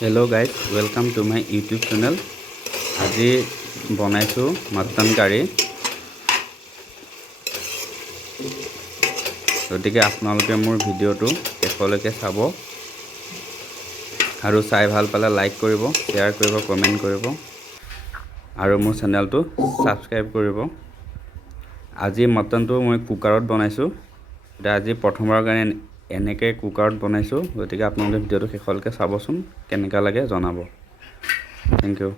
Hello guys, welcome to my YouTube channel. আজি বনাইছো mutton কাৰী। গতিকে আপোনালোকে মোৰ ভিডিওটো শেষলৈকে চাব আৰু চাই ভাল পালে লাইক কৰিব, শেয়াৰ কৰিব, কমেন্ট কৰিব আৰু মোৰ চেনেলটো সাবস্ক্ৰাইব কৰিব। আজি মটনটো মই কুকাৰত বনাইছো। এটা আজি প্ৰথমবাৰৰ কাৰণে এনেকৈ কুকাৰত বনাইছো। গতিকে আপোনালোকে ভিডিওটো শেষলৈকে চাবচোন, কেনেকা লাগে জনাব। Thank you.